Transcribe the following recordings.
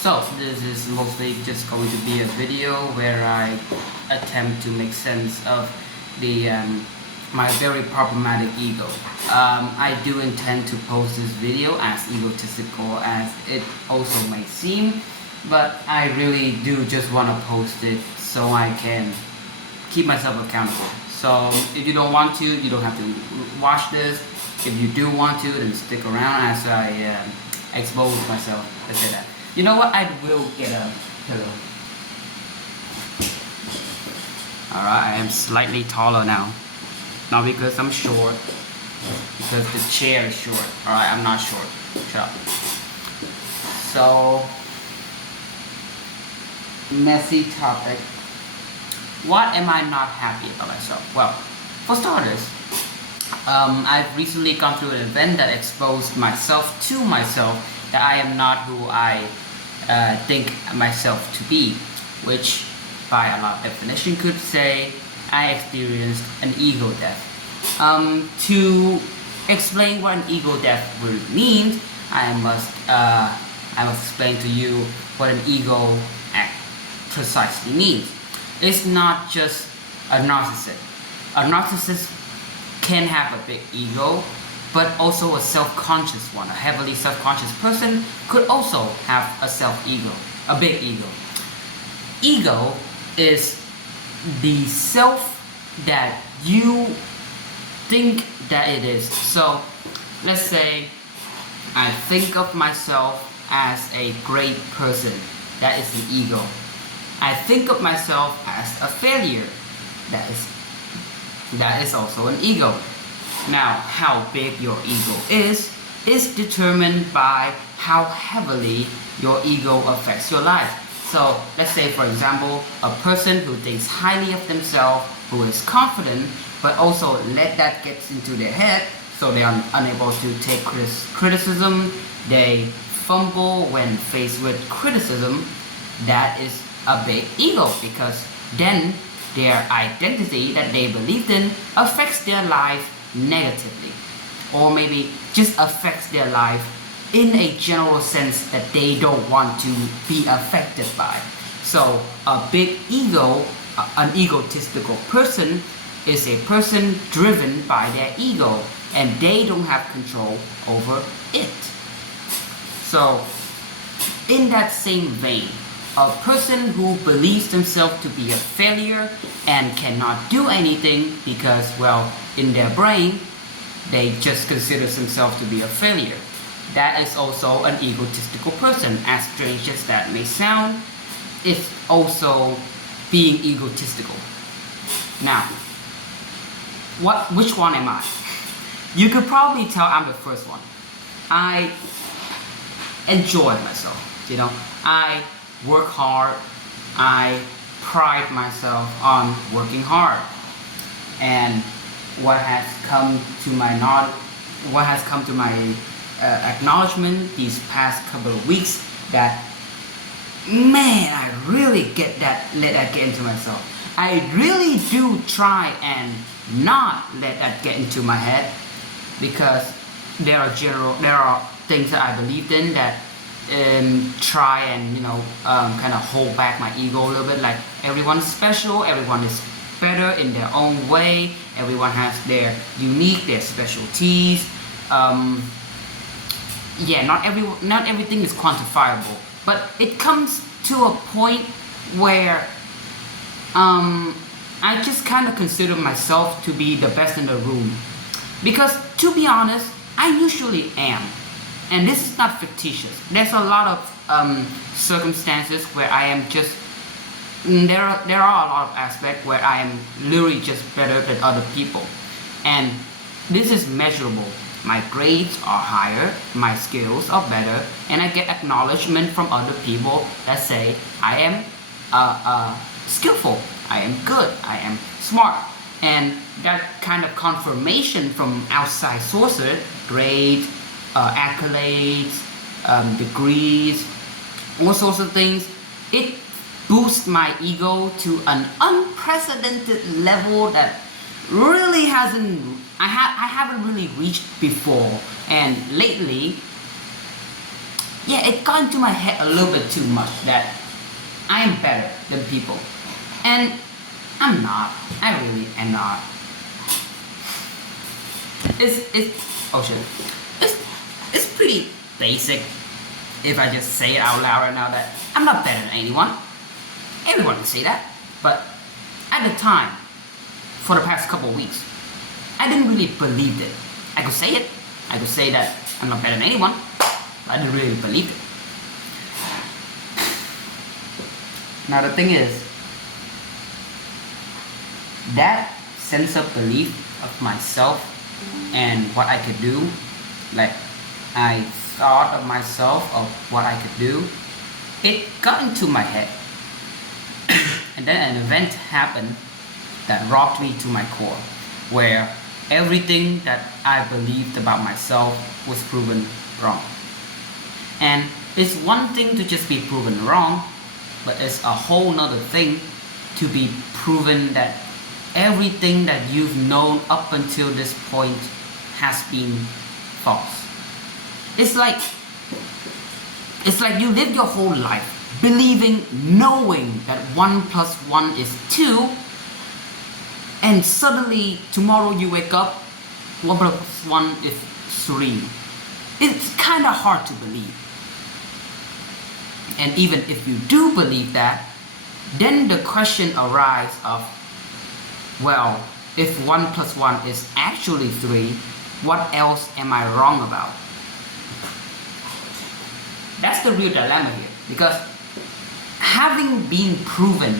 So this is mostly just going to be a video where I attempt to make sense of the my very problematic ego. I do intend to post this video as egotistical as it also may seem, but I really do just want to post it so I can keep myself accountable. So if you don't want to, you don't have to watch this. If you do want to, then stick around as I expose myself. Let's say that. You know what? I will get a pillow. Alright, I am slightly taller now. Not because I'm short, because the chair is short. Alright, I'm not short. Shut up. So, messy topic. What am I not happy about myself? Well, for starters, I've recently gone through an event that exposed myself to myself that I am not who I think myself to be, which by a lot of definition could say I experienced an ego death. To explain what an ego death really means, I must explain to you what an ego act precisely means. It's not just a narcissist. A narcissist can have a big ego, but also a self-conscious one. A heavily self-conscious person could also have a big ego. Ego is the self that you think that it is. So, let's say I think of myself as a great person. That is the ego. I think of myself as a failure. That is also an ego. Now, how big your ego is determined by how heavily your ego affects your life. So, let's say for example, a person who thinks highly of themselves, who is confident, but also let that get into their head, so they are unable to take criticism, they fumble when faced with criticism. That is a big ego, because then their identity that they believed in affects their life negatively, or maybe just affects their life in a general sense that they don't want to be affected by. So a big ego, an egotistical person, is a person driven by their ego, and they don't have control over it. So in that same vein, a person who believes themselves to be a failure and cannot do anything because, well, in their brain, they just consider themselves to be a failure. That is also an egotistical person. As strange as that may sound, it's also being egotistical. Now, which one am I? You could probably tell I'm the first one. I enjoy myself, I work hard, I pride myself on working hard. And what has come to my acknowledgement these past couple of weeks, that man, I really let that get into myself. I really do try and not let that get into my head, because there are things that I believed in that try and kind of hold back my ego a little bit. Like, everyone is special, everyone is better in their own way, everyone has their specialties. Not everything is quantifiable, but it comes to a point where I just kind of consider myself to be the best in the room, because to be honest, I usually am. And this is not fictitious. There's a lot of circumstances where I am just, there are a lot of aspects where I am literally just better than other people. And this is measurable. My grades are higher, my skills are better, and I get acknowledgement from other people that say I am skillful, I am good, I am smart. And that kind of confirmation from outside sources, grades, accolades, degrees, all sorts of things, it boosts my ego to an unprecedented level that really I haven't really reached before. And lately, yeah, it got into my head a little bit too much that I am better than people. And I'm not. I really am not. Oh shit. It's pretty basic if I just say it out loud right now that I'm not better than anyone. Everyone can say that. But at the time, for the past couple of weeks, I didn't really believe it. I could say it. I could say that I'm not better than anyone. But I didn't really believe it. Now the thing is, that sense of belief of myself and what I could do, like I thought of myself of what I could do, it got into my head. And then an event happened that rocked me to my core, where everything that I believed about myself was proven wrong. And it's one thing to just be proven wrong, but it's a whole nother thing to be proven that everything that you've known up until this point has been false. It's like you live your whole life believing, knowing that 1 plus 1 is 2, and suddenly tomorrow you wake up, 1 plus 1 is 3. It's kind of hard to believe. And even if you do believe that, then the question arises of, well, if 1 plus 1 is actually 3, what else am I wrong about? That's the real dilemma here, because having been proven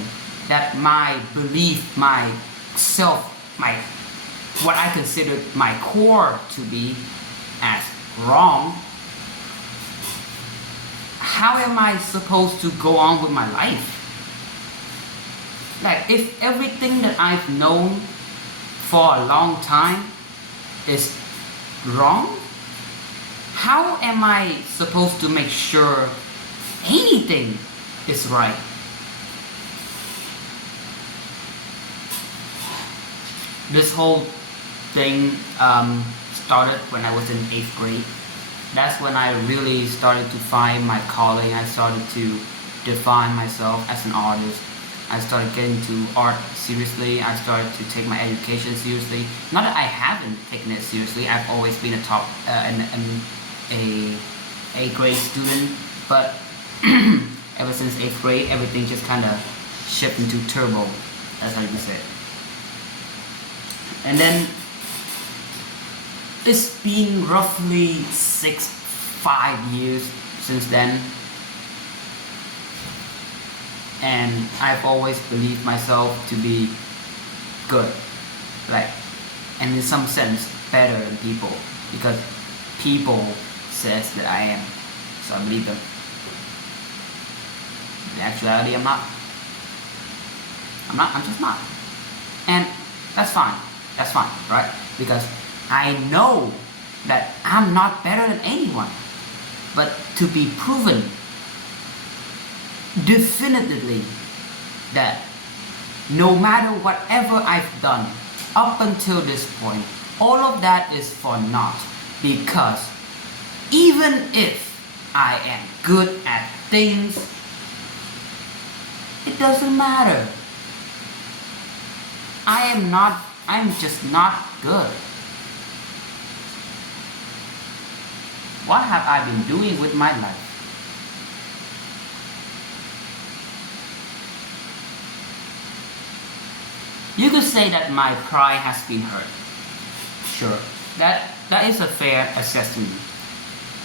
that my belief, my self, what I considered my core to be as wrong, how am I supposed to go on with my life? Like, if everything that I've known for a long time is wrong, how am I supposed to make sure anything is right? This whole thing started when I was in 8th grade. That's when I really started to find my calling. I started to define myself as an artist. I started getting into art seriously. I started to take my education seriously. Not that I haven't taken it seriously. I've always been a top a grade student, but ever since 8th grade, everything just kind of shifted into turbo. That's how you can say it. And then it's been roughly 5 years since then, and I've always believed myself to be good, like, and in some sense better than people, because people says that I am, so I believe them. In actuality, I'm not. I'm just not. And that's fine, right? Because I know that I'm not better than anyone. But to be proven definitively that no matter whatever I've done up until this point, all of that is for naught. Because even if I am good at things, it doesn't matter. I'm just not good. What have I been doing with my life? You could say that my pride has been hurt. Sure, that is a fair assessment.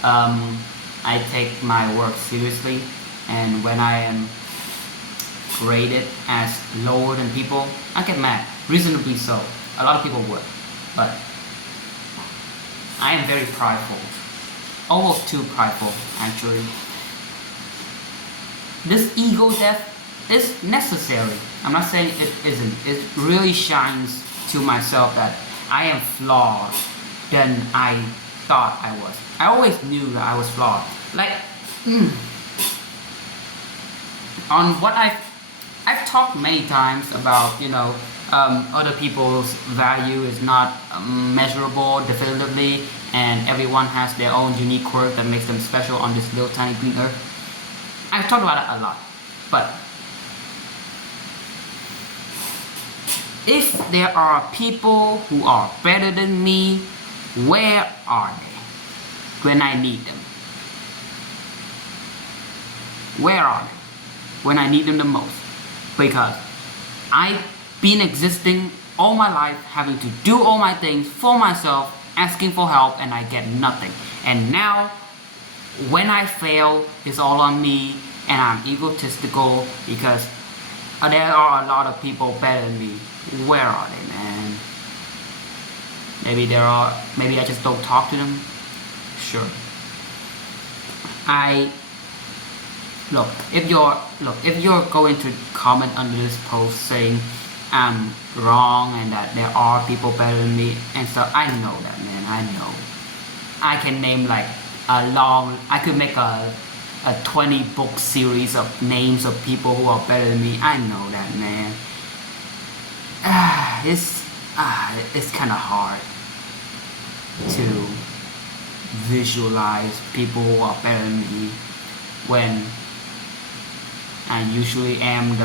I take my work seriously, and when I am graded as lower than people, I get mad. Reasonably so. A lot of people would. But I am very prideful. Almost too prideful, actually. This ego death is necessary. I'm not saying it isn't. It really shines to myself that I am flawed than I thought I was. I always knew that I was flawed. Like, on what I've talked many times about, other people's value is not measurable definitively, and everyone has their own unique quirk that makes them special on this little tiny green earth. I've talked about it a lot, but if there are people who are better than me, where are they when I need them? Where are they when I need them the most? Because I've been existing all my life, having to do all my things for myself, asking for help, and I get nothing. And now, when I fail, it's all on me, and I'm egotistical because there are a lot of people better than me. Where are they, man? Maybe I just don't talk to them. Sure. If you're going to comment under this post saying I'm wrong and that there are people better than me and stuff, I know that, man. I know. I can name like I could make a 20-book series of names of people who are better than me. I know that, man. It's kind of hard to visualize people who are better than me when I usually am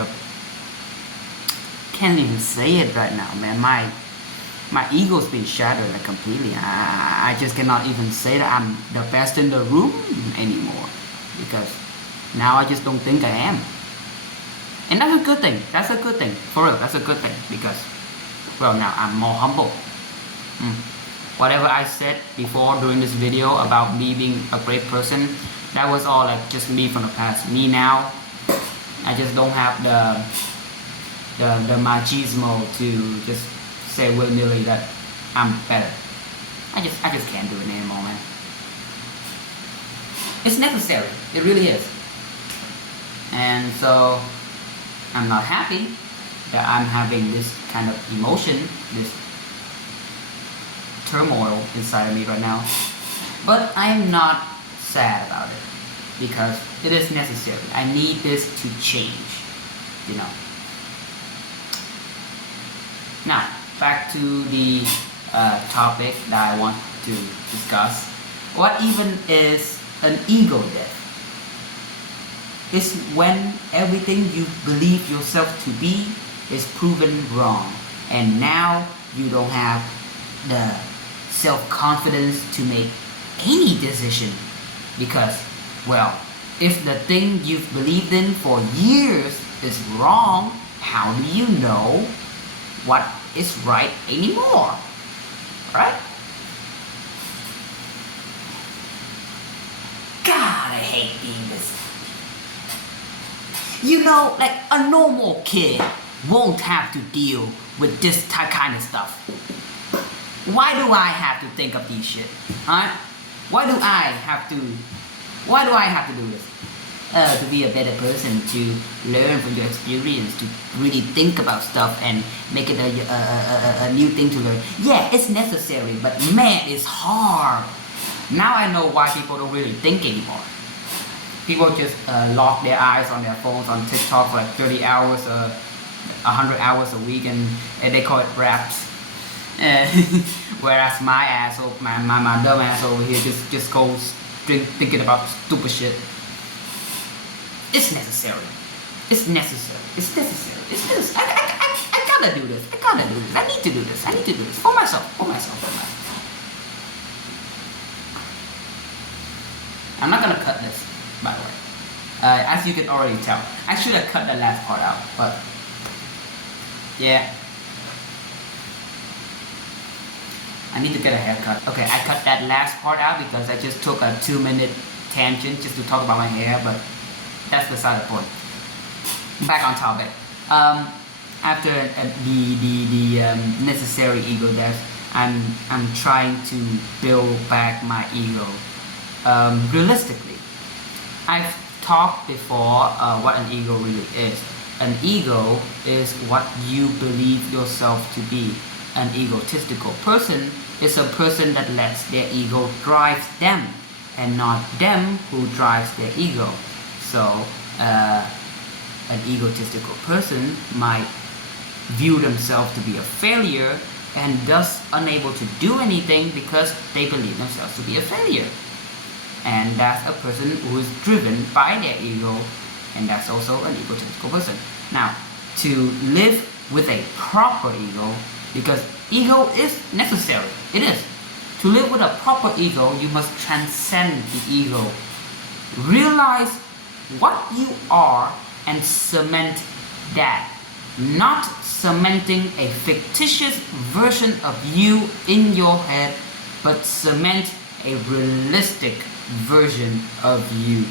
can't even say it right now, man. My ego's been shattered like completely. I just cannot even say that I'm the best in the room anymore because now I just don't think I am. And that's a good thing. That's a good thing. For real, that's a good thing because, well, now I'm more humble. Whatever I said before during this video about me being a great person, that was all like just me from the past. Me now, I just don't have the machismo to just say willy-nilly that I'm better. I just can't do it anymore, man. It's necessary. It really is. And so I'm not happy that I'm having this kind of emotion, this turmoil inside of me right now. But I'm not sad about it because it is necessary. I need this to change, you know. Now, back to the topic that I want to discuss. What even is an ego death? It's when everything you believe yourself to be is proven wrong, and now you don't have the self-confidence to make any decision because, well, if the thing you've believed in for years is wrong, how do you know what is right anymore? Right? God, I hate being this. You know, like a normal kid won't have to deal with this kind of stuff. Why do I have to think of these shit? Huh? Why do I have to do this? To be a better person, to learn from your experience, to really think about stuff and make it a new thing to learn. Yeah, it's necessary, but man, it's hard. Now I know why people don't really think anymore. People just lock their eyes on their phones on TikTok for like 30 hours, 100 hours a week, and they call it raps. Whereas my asshole, my dumb ass over here just goes thinking about stupid shit. It's necessary. It's necessary. It's necessary. It's this. I gotta do this. I gotta do this. I need to do this. I need to do this for myself. For myself. For myself. I'm not gonna cut this, by the way. As you can already tell. I should have cut the last part out, but yeah. I need to get a haircut. Okay, I cut that last part out because I just took a 2-minute tangent just to talk about my hair, but that's beside the point. Back on topic. After the necessary ego death, I'm trying to build back my ego. Realistically, I've talked before what an ego really is. An ego is what you believe yourself to be. An egotistical person is a person that lets their ego drive them and not them who drives their ego. So an egotistical person might view themselves to be a failure and thus unable to do anything because they believe themselves to be a failure. And that's a person who is driven by their ego, and that's also an egotistical person. Now, to live with a proper ego, because ego is necessary, it is. To live with a proper ego, you must transcend the ego. Realize what you are and cement that. Not cementing a fictitious version of you in your head, but cement a realistic version of you.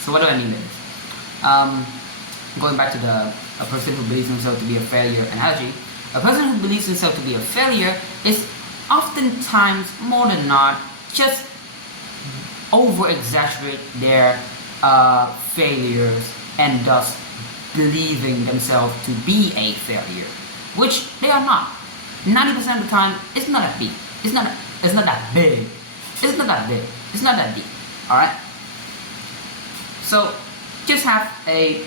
So what do I mean by this? Going back to a person who believes himself to be a failure analogy, a person who believes himself to be a failure is oftentimes, more than not, just over-exaggerate their failures and thus believing themselves to be a failure, which they are not. 90% of the time, it's not that deep. It's not that big. It's not that big. It's not that deep. Alright? So, just have a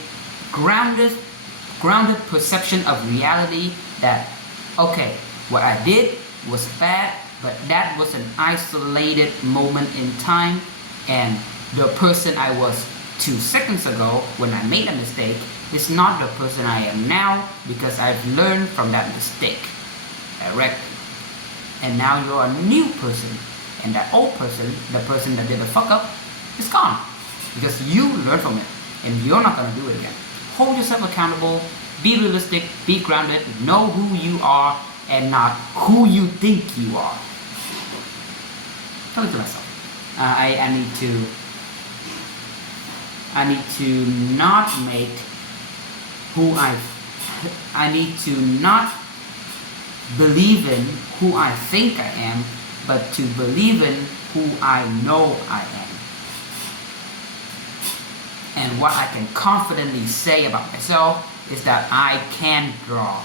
grounded perception of reality that, okay, what I did was bad, but that was an isolated moment in time, and the person I was 2 seconds ago when I made a mistake is not the person I am now because I've learned from that mistake directly. And now you're a new person, and that old person, the person that did the fuck up, is gone because you learned from it and you're not going to do it again. Hold yourself accountable, be realistic, be grounded, know who you are and not who you think you are. Talking to myself. I need to not make who I need to not believe in who I think I am, but to believe in who I know I am. And what I can confidently say about myself is that I can draw.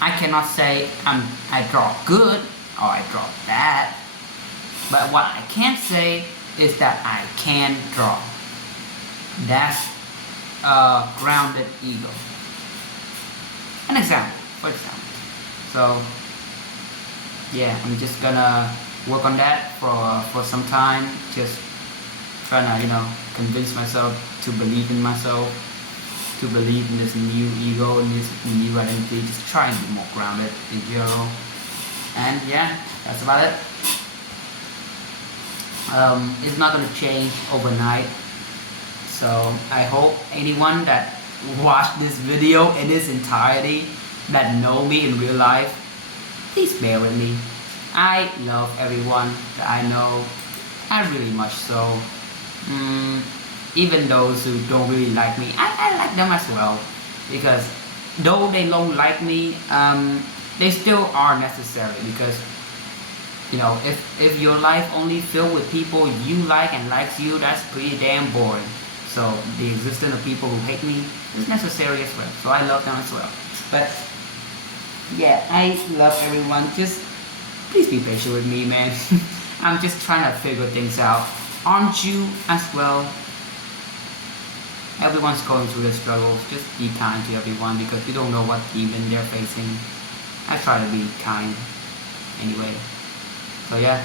I cannot say I draw good or I draw bad, but what I can say is that I can draw. That's a grounded ego. An example, for example. So, yeah, I'm just gonna work on that for some time, just trying to, convince myself to believe in myself, to believe in this new ego and this new identity, just trying to be more grounded in general. And yeah, that's about it. It's not gonna change overnight. So I hope anyone that watched this video in its entirety, that know me in real life, please bear with me. I love everyone that I know, and really much so. Even those who don't really like me, I like them as well, because though they don't like me, they still are necessary, because if your life only filled with people you like and likes you, that's pretty damn boring. So the existence of people who hate me is necessary as well. So I love them as well. But yeah, I love everyone. Just please be patient with me, man. I'm just trying to figure things out. Aren't you as well? Everyone's going through their struggles. Just be kind to everyone, because you don't know what demon they're facing. I try to be kind anyway. So yeah,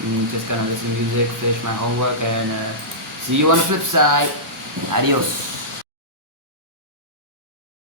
I'm just gonna listen to music, finish my homework, and see you on the flip side. Adios.